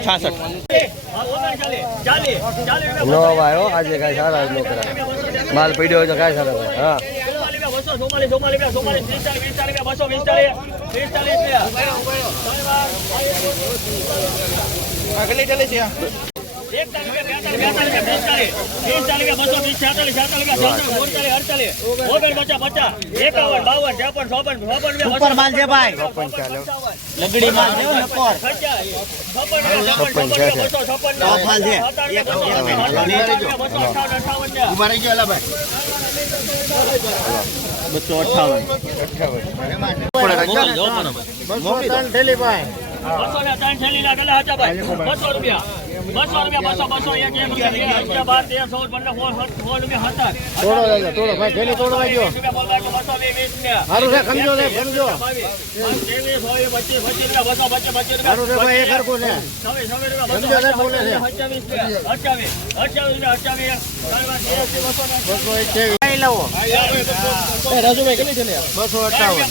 છાસઠ. નો આવ્યો આજે કાંઈ સારા જ નો કરાય માલ પડ્યો હોય તો કાંઈ સારા થાય. હા. કેટલી ચાલે છે? લગડી માલ છે છપ્પન છે. માલ છે. ઊભા રહી ગયો ભાઈ. બસો અઠાવન. બસો ત્રણ થેલી ભાઈ. બસો ને ત્રણ થેલી ના કેટલા હતા ભાઈ. બસો રૂપિયા. બસો રૂપિયા બસો બસો એક એક બે બાર તેર પંદર સોળ સોળ રૂપિયા હતા. તોડો લાગ્યો તોડો ભાઈ થેલી તોડો લાગ્યો રૂપિયા બોલ બાકી બસો વીસ વીસ સારું છે સમજો છે સમજો. ત્રેવીસ ચોવીસ પચીસ પચીસ રૂપિયા બસો પચીસ પચીસ રૂપિયા. એક હરખું છે. છવ્વીસ છવ્વીસ રૂપિયા સમજો છે બોલે છે. અઠ્યાવીસ અઠ્યાવીસ અઠ્યાવીસ અઠ્યાવીસ ત્રણ વાર ત્યાંસી, બસો ને બસો અઠ્યાવીસ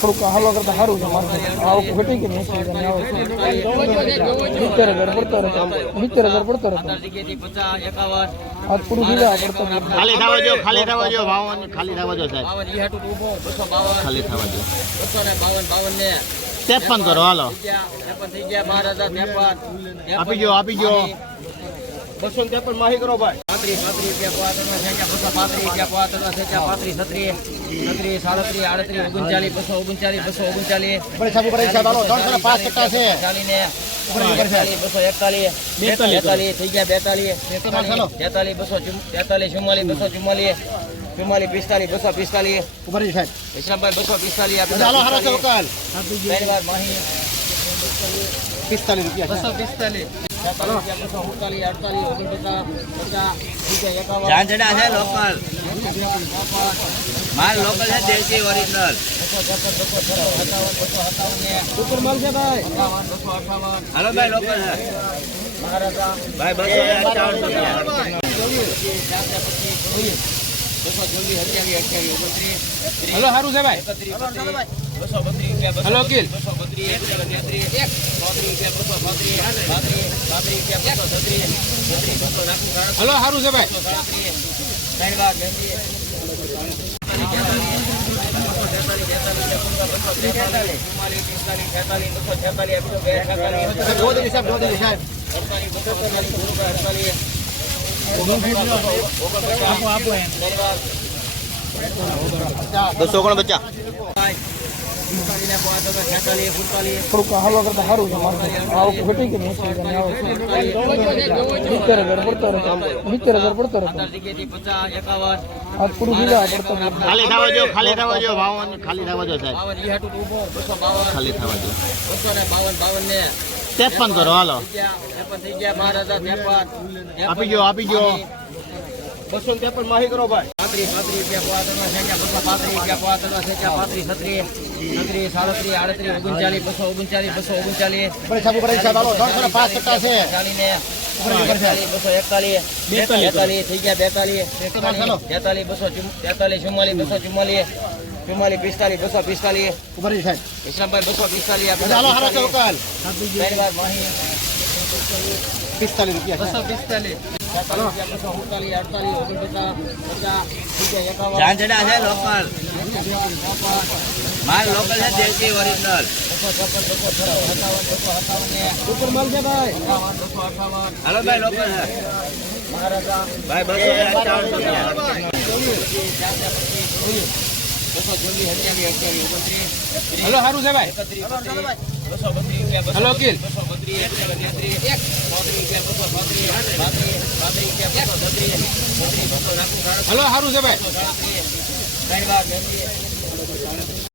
થોડુંક હાલો કરતા સારું છે માર્કેટ આવક ઘટી કે નહીં સિત્તેર હજાર પડતો રહેતો સિત્તેર હજાર પડતો રહેતો આજ પૂરું થઈ જાય પડતો ખાલી થવા દો ખાલી થવા દો ભાવન ખાલી થવા દો સાહેબ. ખાલી થવા દો ત્રેપન કરો હાલો. આપી ગયો આપી ગયો બસો ત્રેપન માહી કરો ભાઈ. પાંત્રીસ પાંત્રીસ રૂપિયા પાંત્રીસ રૂપિયા છે ત્યાં પાંત્રીસ છત્રીસ છત્રીસ સાડત્રીસ આડત્રીસ ઓગણચાલીસ બસો ઓગણચાલીસ બસો ઓગણચાલીસ પાંચ ટકા છે. ચાલીને બસો એકતાલીસ બેતાલીસ થઈ ગયા બેતાલીસ તેતાલીસ બસો તેતાલીસ ચુમ્માલીસ બસો ચુમ્માલીસ ચુમ્માલીસ પિસ્તાલીસ બસો બસો છે રૂપિયા છે. પિસ્તાલીસ. ચડા છે લોકલ. માલ લોકલ છે દેશી ઓરિજિનલ ઉપર માલ છે ભાઈ હાલો ભાઈ લોકલ છે. ભાઈ બસો બસો જલ્દી ઓગણત્રીસ હલો સારું છે ભાઈ. હલો કિલ હલો સારું છે ભાઈ. સાડત્રીસ ત્રણ વાર બેસી બચ્ચા થોડુંક હાલો કરતા સારું છે આવક ઘટી કે નહીં હજાર પડતો રહેતો સિત્તેર હજાર પડતો રહેતો આજ પૂરું થઈ જાય પડતો ખાલી થવા દો ખાલી થવા દો ભાવન ખાલી થવા દો સાહેબ. ખાલી થવા દો બાવન બાવન ને ત્રેપન કરો હાલો. આપી ગયો આપી ગયો બસો ત્રેપન માહી કરો ભાઈ. પાંત્રીસ પાંત્રીસ રૂપિયા પોવા ત્રણ છે બસો પાંત્રીસ રૂપિયા પોવા ત્રણ છે પાંત્રીસ છત્રીસ છત્રીસ સાડત્રીસ આડત્રીસ ઓગણચાલીસ બસો ઓગણચાલીસ બસો ઓગણચાલીસ ને પાંચ ટકા છે. ચાલીને બસો એકતાલીસ બેતાલીસ થઈ ગયા બેતાલીસ તેતાલીસ બસો તેતાલીસ ચુમ્માલીસ બસો ચુમ્માલીસ ચુમ્માલીસ પિસ્તાલીસ બસો પિસ્તાલીસ. બસો પિસ્તાલીસ રૂપિયા બસો પિસ્તાલીસ. ચડા છે લોકલ. માલ લોકલ છે દેશી ઓરિજિનલ હાલો ભાઈ લોકલ છે. ભાઈ બસો હલો સારું છે ભાઈ. હલો કિલ હલો સારું છે ભાઈ.